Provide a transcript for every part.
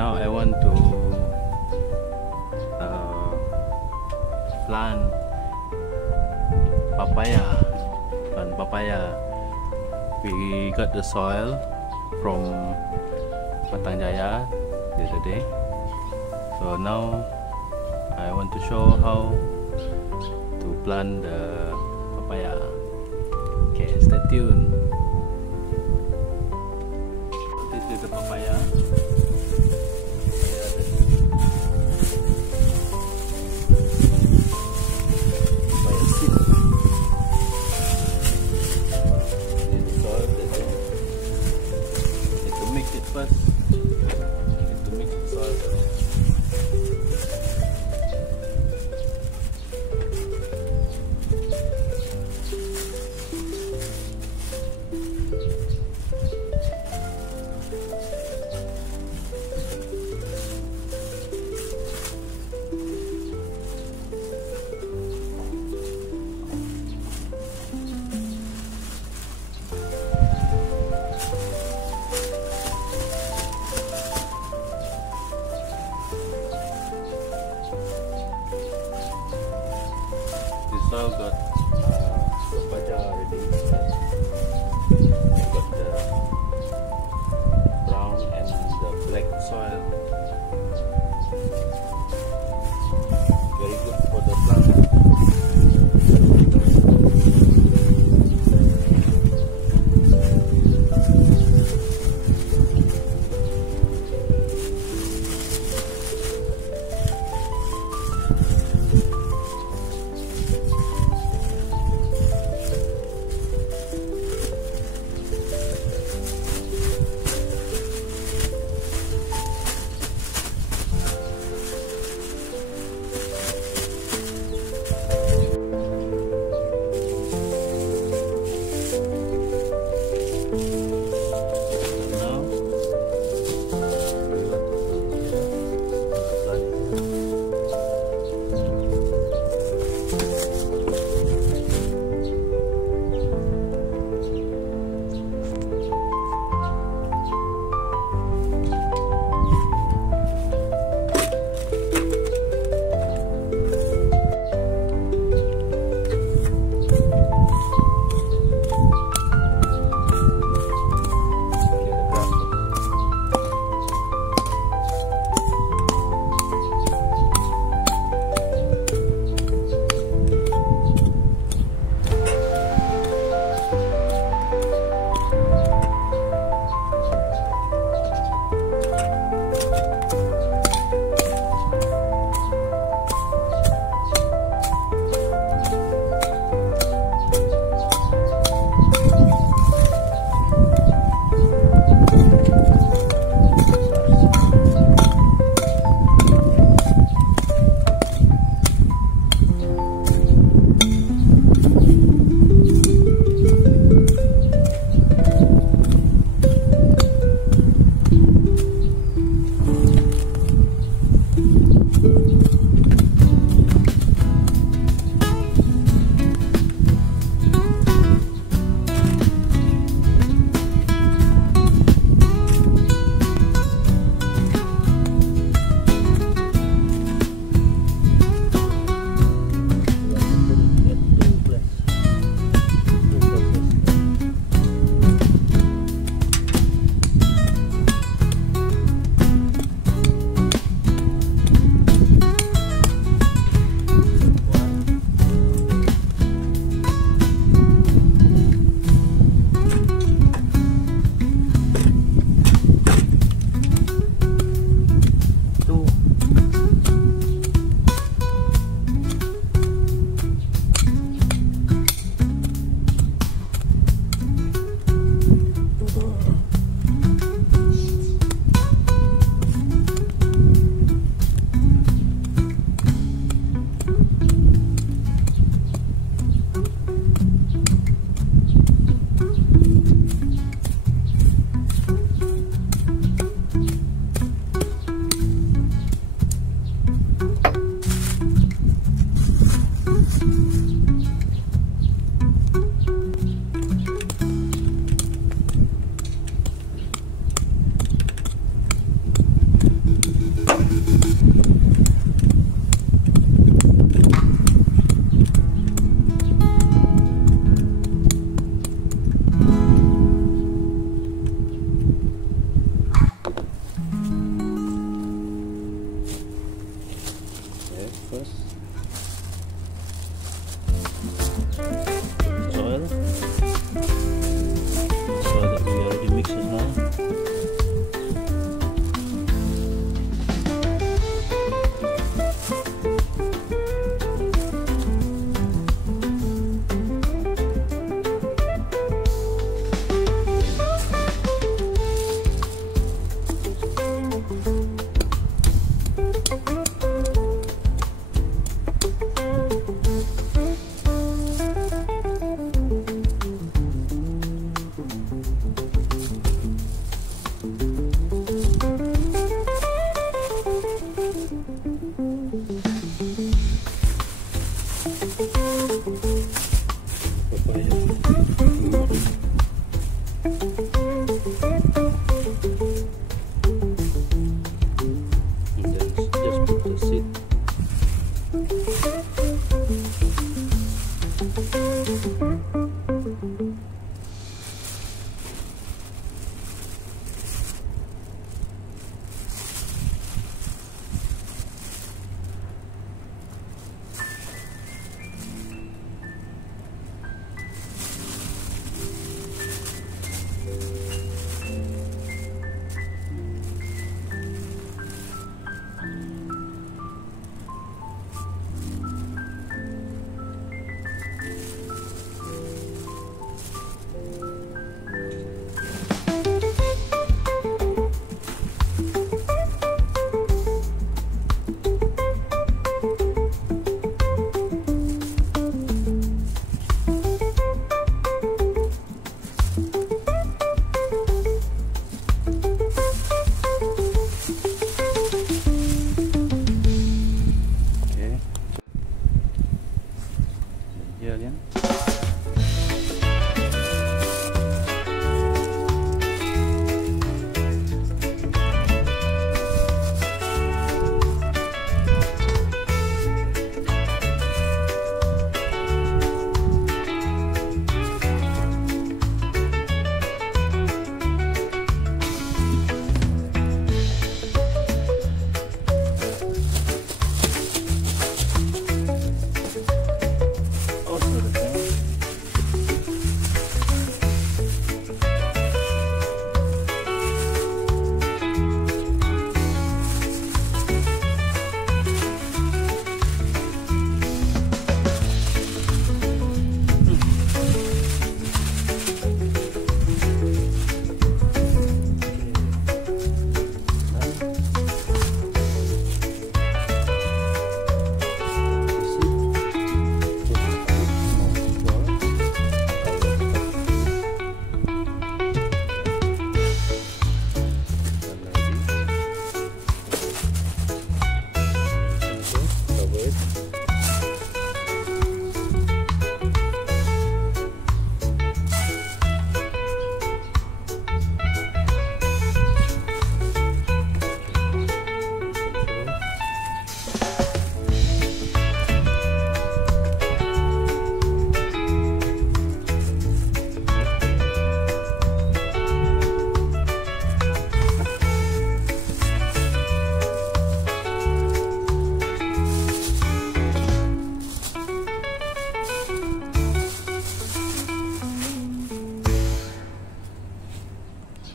now I want to plant papaya. We got the soil from Jaya the other day, so now I want to show how to plant the papaya. Okay, stay tuned. This is the papaya. First, need to mix the soil. Soil got papaya already. Got the brown and the black soil. Very good for the plant.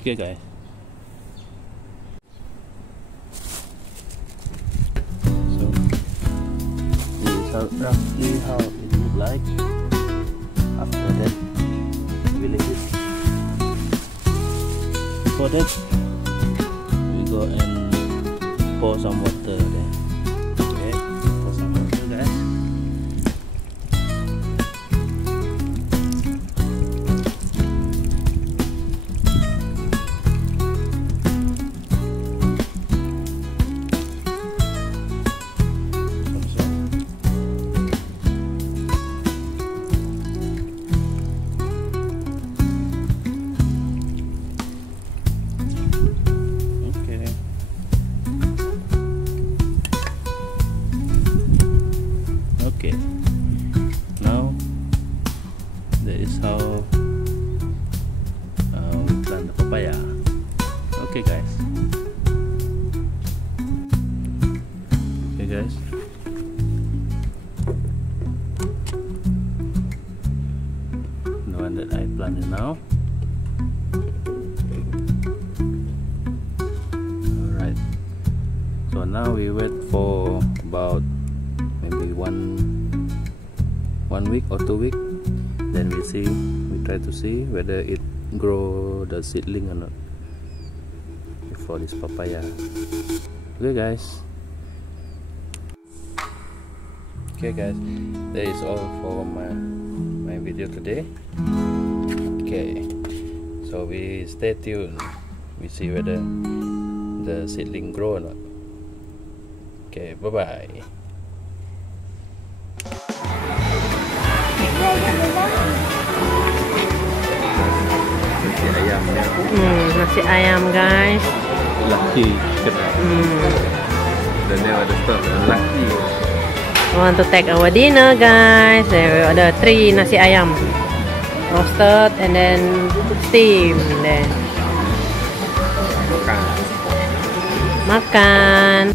Okay guys. So this is roughly how it look like. After that we leave it. For that we go and pour some water there. Okay, pour some water guys. Okay, now that is how we plant the papaya. Okay guys. Okay guys. The one that I planted now. Alright. So now we wait for about maybe one week or 2 weeks, then we try to see whether it grow the seedling or not for this papaya. Okay guys. Okay guys, that is all for my video today. Okay, so we stay tuned, we see whether the seedling grow or not. Okay, bye bye. Nasi ayam ya. Nasi ayam guys. Lucky chicken. The name of the store lucky. We want to take our dinner guys. There we order 3 nasi ayam, roasted and then steamed. Then makan.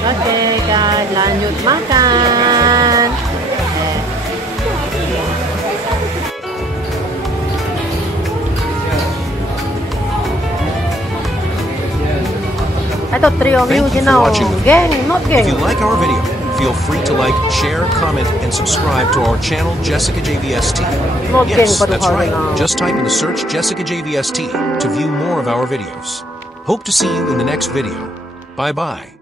Okay guys, lanjut makan. I thought 3 of you, you know, gang, not gang. If you like our video, feel free to like, share, comment, and subscribe to our channel, Jessicajvst. Yes, that's right. Just type in the search Jessicajvst to view more of our videos. Hope to see you in the next video. Bye-bye.